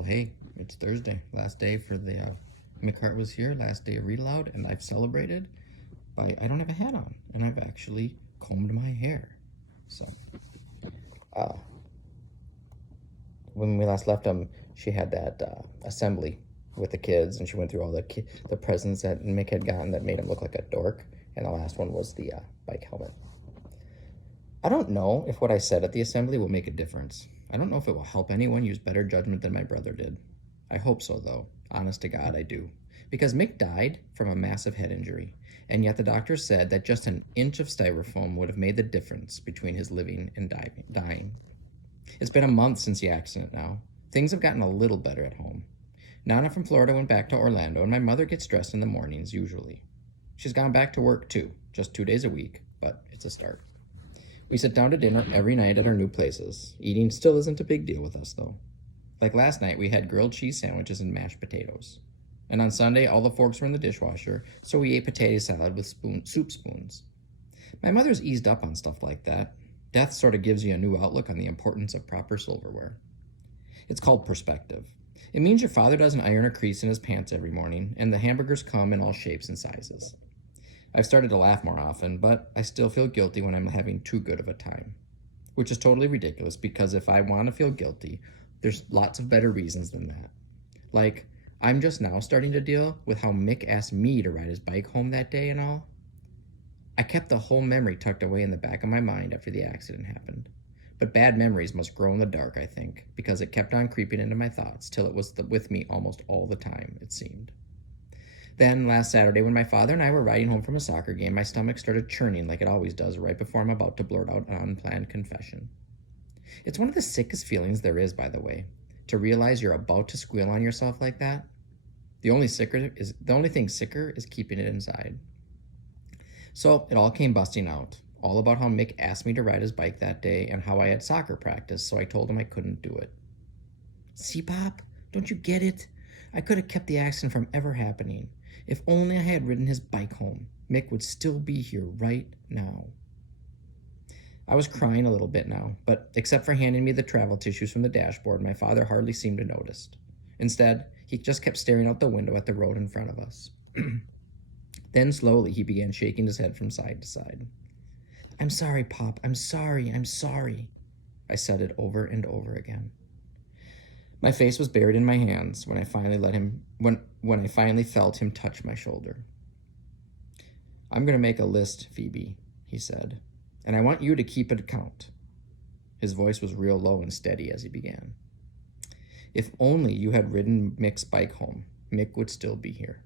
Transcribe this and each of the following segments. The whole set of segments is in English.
Well, hey, it's Thursday. Last day for the McCart was here. Last day of read aloud, and I've celebrated by I don't have a hat on, and I've actually combed my hair. So, uh, when we last left she had that assembly with the kids, and she went through all the presents that Mick had gotten that made him look like a dork. And the last one was the bike helmet. I don't know if what I said at the assembly will make a difference. I don't know if it will help anyone use better judgment than my brother did. I hope so, though. Honest to God, I do. Because Mick died from a massive head injury, and yet the doctor said that just an inch of styrofoam would have made the difference between his living and dying. It's been a month since the accident now. Things have gotten a little better at home. Nana from Florida went back to Orlando, and my mother gets dressed in the mornings, usually. She's gone back to work, too, just 2 days a week, but it's a start. We sit down to dinner every night at our new places. Eating still isn't a big deal with us, though. Like last night, we had grilled cheese sandwiches and mashed potatoes. And on Sunday, all the forks were in the dishwasher, so we ate potato salad with soup spoons. My mother's eased up on stuff like that. Death sort of gives you a new outlook on the importance of proper silverware. It's called perspective. It means your father doesn't iron a crease in his pants every morning, and the hamburgers come in all shapes and sizes. I've started to laugh more often, but I still feel guilty when I'm having too good of a time. Which is totally ridiculous, because if I want to feel guilty, there's lots of better reasons than that. Like, I'm just now starting to deal with how Mick asked me to ride his bike home that day and all. I kept the whole memory tucked away in the back of my mind after the accident happened. But bad memories must grow in the dark, I think, because it kept on creeping into my thoughts till it was with me almost all the time, it seemed. Then, last Saturday, when my father and I were riding home from a soccer game, my stomach started churning like it always does right before I'm about to blurt out an unplanned confession. It's one of the sickest feelings there is, by the way, to realize you're about to squeal on yourself like that. The only thing sicker is keeping it inside. So it all came busting out, all about how Mick asked me to ride his bike that day and how I had soccer practice, so I told him I couldn't do it. See, Pop, don't you get it? I could have kept the accident from ever happening. If only I had ridden his bike home, Mick would still be here right now. I was crying a little bit now, but except for handing me the travel tissues from the dashboard, my father hardly seemed to notice. Instead, he just kept staring out the window at the road in front of us. Then slowly he began shaking his head from side to side. I'm sorry, Pop. I'm sorry. I said it over and over again. My face was buried in my hands when I finally felt him touch my shoulder. I'm going to make a list, Phoebe, he said, and I want you to keep an account. His voice was real low and steady as he began. If only you had ridden Mick's bike home, Mick would still be here.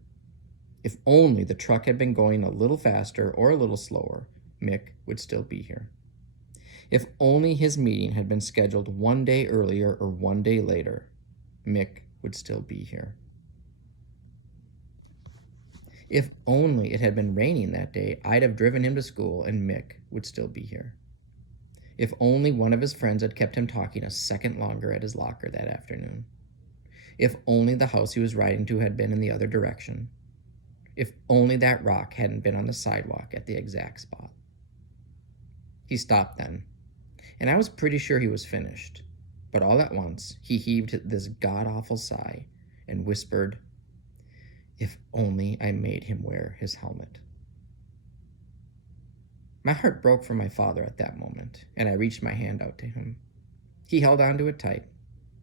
If only the truck had been going a little faster or a little slower, Mick would still be here. If only his meeting had been scheduled 1 day earlier or 1 day later, Mick would still be here. If only it had been raining that day, I'd have driven him to school and Mick would still be here. If only one of his friends had kept him talking a second longer at his locker that afternoon. If only the house he was riding to had been in the other direction. If only that rock hadn't been on the sidewalk at the exact spot. He stopped then, and I was pretty sure he was finished, but all at once he heaved this god-awful sigh and whispered, if only I made him wear his helmet. My heart broke for my father at that moment, and I reached my hand out to him. He held onto it tight.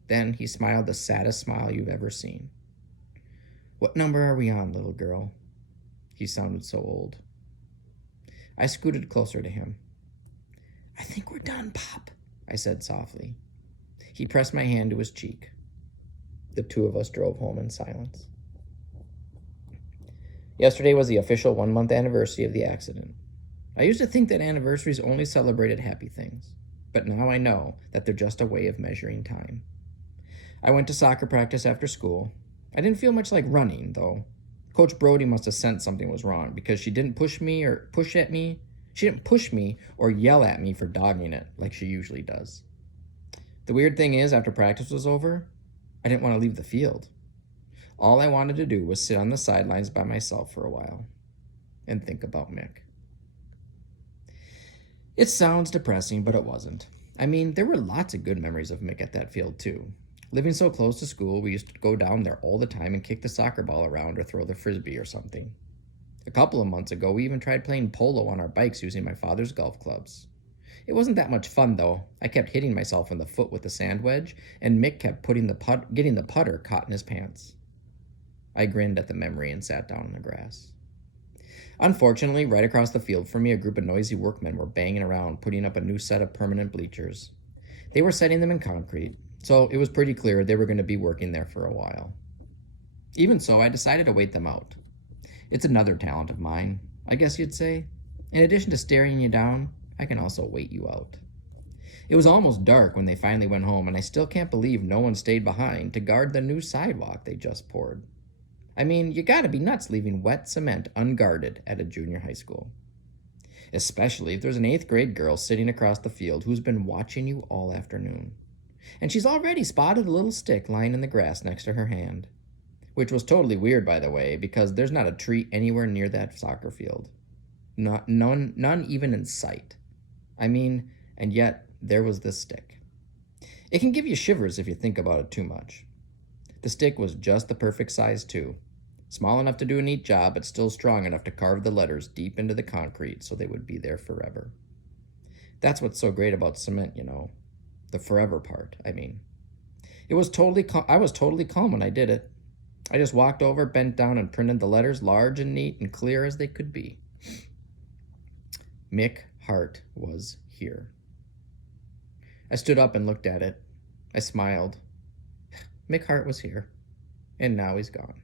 Then he smiled the saddest smile you've ever seen. What number are we on, little girl? He sounded so old. I scooted closer to him. I think we're done, Pop, I said softly. He pressed my hand to his cheek. The two of us drove home in silence. Yesterday was the official 1-month anniversary of the accident. I used to think that anniversaries only celebrated happy things, but now I know that they're just a way of measuring time. I went to soccer practice after school. I didn't feel much like running, though. Coach Brody must have sensed something was wrong because she didn't push me or yell at me for dogging it like she usually does. The weird thing is, after practice was over, I didn't want to leave the field. All I wanted to do was sit on the sidelines by myself for a while and think about Mick. It sounds depressing, but it wasn't. I mean, there were lots of good memories of Mick at that field, too. Living so close to school, we used to go down there all the time and kick the soccer ball around or throw the frisbee or something. A couple of months ago, we even tried playing polo on our bikes using my father's golf clubs. It wasn't that much fun, though. I kept hitting myself in the foot with the sand wedge, and Mick kept getting the putter caught in his pants. I grinned at the memory and sat down in the grass. Unfortunately, right across the field from me, a group of noisy workmen were banging around, putting up a new set of permanent bleachers. They were setting them in concrete, so it was pretty clear they were going to be working there for a while. Even so, I decided to wait them out. It's another talent of mine, I guess you'd say. In addition to staring you down, I can also wait you out. It was almost dark when they finally went home, and I still can't believe no one stayed behind to guard the new sidewalk they just poured. I mean, you gotta be nuts leaving wet cement unguarded at a junior high school. Especially if there's an 8th grade girl sitting across the field who's been watching you all afternoon. And she's already spotted a little stick lying in the grass next to her hand. Which was totally weird, by the way, because there's not a tree anywhere near that soccer field. None even in sight. I mean, and yet there was this stick. It can give you shivers if you think about it too much. The stick was just the perfect size, too. Small enough to do a neat job, but still strong enough to carve the letters deep into the concrete so they would be there forever. That's what's so great about cement, you know. The forever part, I mean. I was totally calm when I did it. I just walked over, bent down, and printed the letters large and neat and clear as they could be. Mick Hart was here. I stood up and looked at it. I smiled. Mick Hart was here, and now he's gone.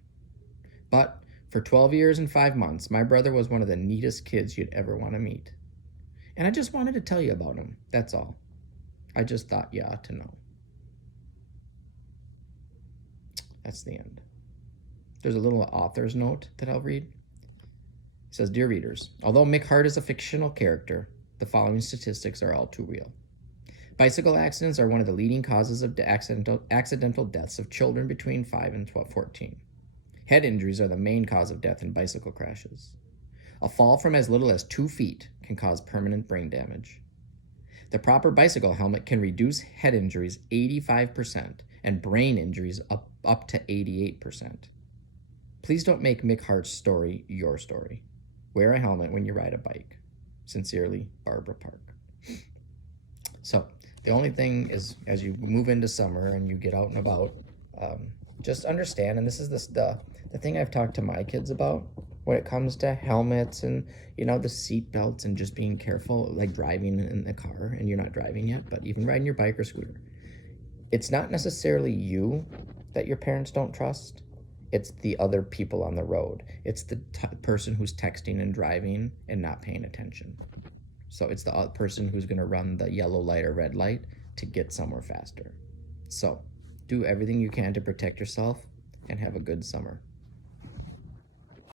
But for 12 years and 5 months, my brother was one of the neatest kids you'd ever want to meet. And I just wanted to tell you about him, that's all. I just thought you ought to know. That's the end. There's a little author's note that I'll read. It says, Dear readers, although Mick Hart is a fictional character, the following statistics are all too real. Bicycle accidents are one of the leading causes of accidental deaths of children between 5 and 14. Head injuries are the main cause of death in bicycle crashes. A fall from as little as 2 feet can cause permanent brain damage. The proper bicycle helmet can reduce head injuries 85% and brain injuries up to 88%. Please don't make Mick Hart's story your story. Wear a helmet when you ride a bike. Sincerely, Barbara Park. So, the only thing is, as you move into summer and you get out and about, just understand, and this is the thing I've talked to my kids about when it comes to helmets and, the seat belts and just being careful, like driving in the car, and you're not driving yet, but even riding your bike or scooter. It's not necessarily you that your parents don't trust. It's the other people on the road. It's the person who's texting and driving and not paying attention. So it's the person who's going to run the yellow light or red light to get somewhere faster. So do everything you can to protect yourself and have a good summer.